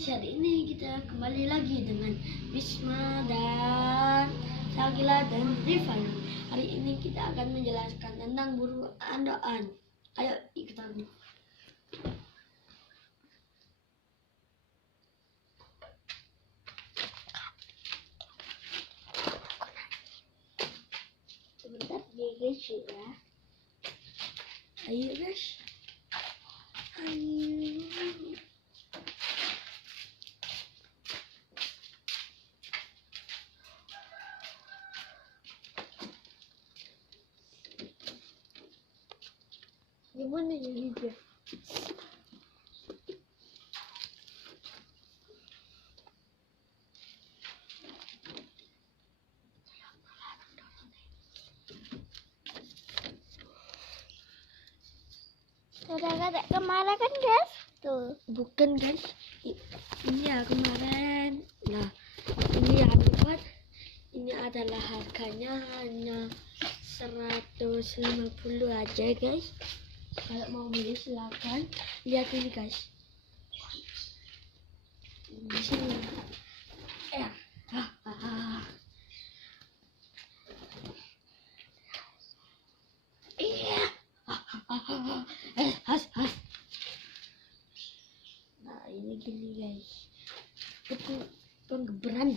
guys, hari ini kita kembali lagi dengan Bisma dan Sakila dan Rifani. Hari ini kita akan menjelaskan tentang buruan andaan. Ayo ikutan. Sebentar guys ya. Ayo guys. Ayo. Gimana jadi dia? Udah kata kemarin kan guys tuh. Bukan guys, ini ya kemarin. Nah, ini yang dapat. Ini adalah harganya hanya 150 aja guys. Kalau mau beli silakan. Lihat ini guys. Di sini. Nah ini gini guys, itu penggeberan.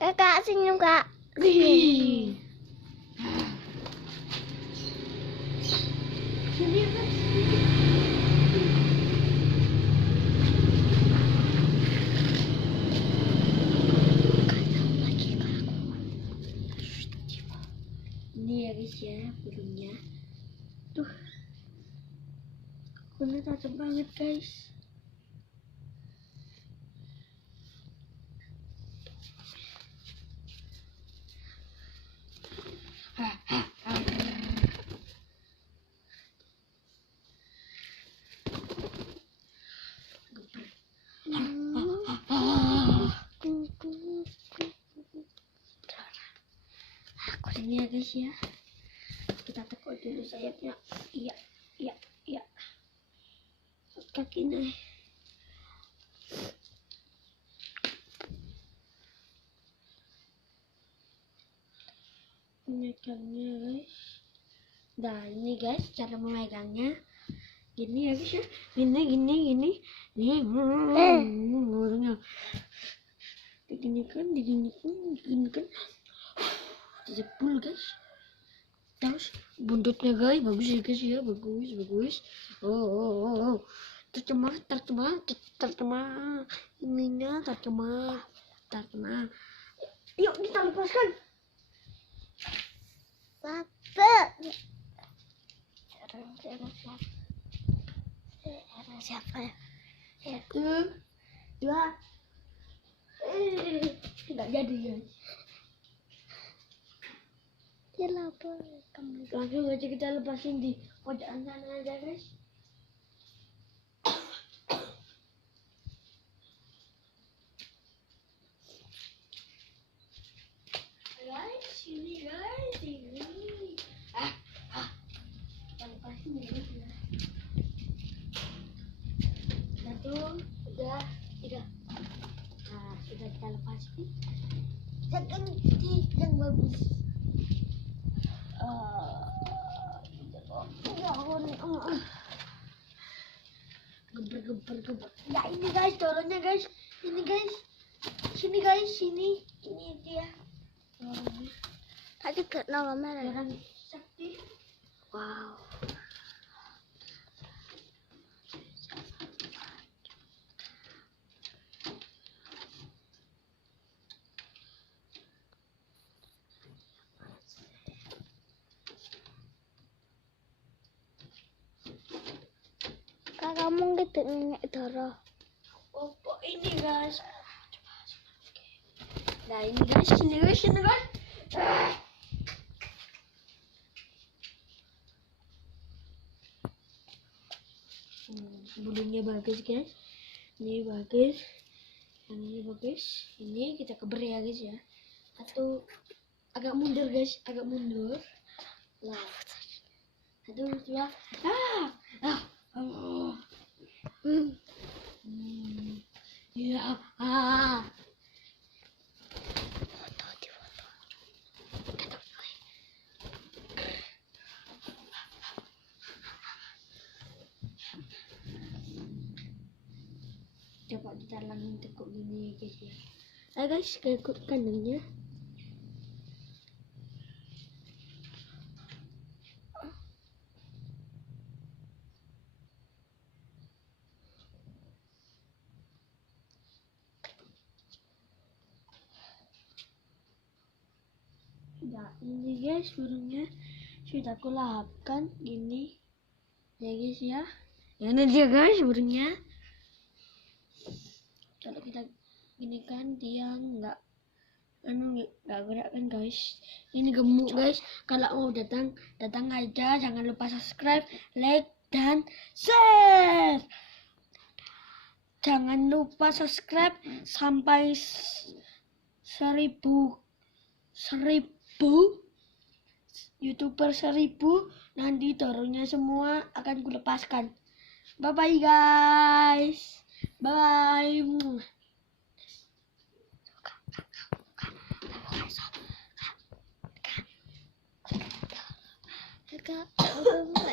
Kakak senyum kak. Sini guys. Ini ya guys ya burungnya. Tuh, bener tajam banget guys. Ini ya guys ya, kita tekuk dulu sayapnya. Iya kakinya. Memegangnya guys. Nah ini guys cara memegangnya. Gini ya guys ya, gini diginikan jebul guys. Terus buntutnya guys bagus ya guys ya, bagus. Oh. tercemah ininya tercemah. Yuk kita lepaskan. Satu. Siapa ya? Satu, dua. Nggak jadi guys. Dia lapar. Kamu Langsung aja kita lepasin di pojokan sana aja guys. Ini guys, ini. Kita lepasin ya guys ya. Satu, dua, tiga. Nah, sudah kita lepasin. jangan di yang bagus. Geber. Ya ini guys, dorongnya guys. Ini guys. Sini guys, sini. Ini dia. Dorongnya. Tadi ke nama merah. Dorong sakti. Wow. Kamu gitu minyak darah. Oh ini guys. Nah ini guys, sini guys. Bulunya bagus guys. Ini bagus. Yang ini bagus. Ini kita keber ya guys ya. Atau agak mundur guys, agak mundur. Lah. Aduh, dua. coba kita langin tekuk gini guys ya. Ayo guys, ke kandangnya. Nah, ini guys burungnya sudah aku lahapkan gini ya guys ya. Ini dia guys burungnya. Kalau kita gini kan dia nggak gerak kan guys. Ini gemuk guys. Kalau mau datang aja. Jangan lupa subscribe, like dan share. Jangan lupa subscribe sampai 1000 YouTuber 1000, nanti turunnya semua akan kulepaskan. Bye bye guys. Bye. Kakak, aku mau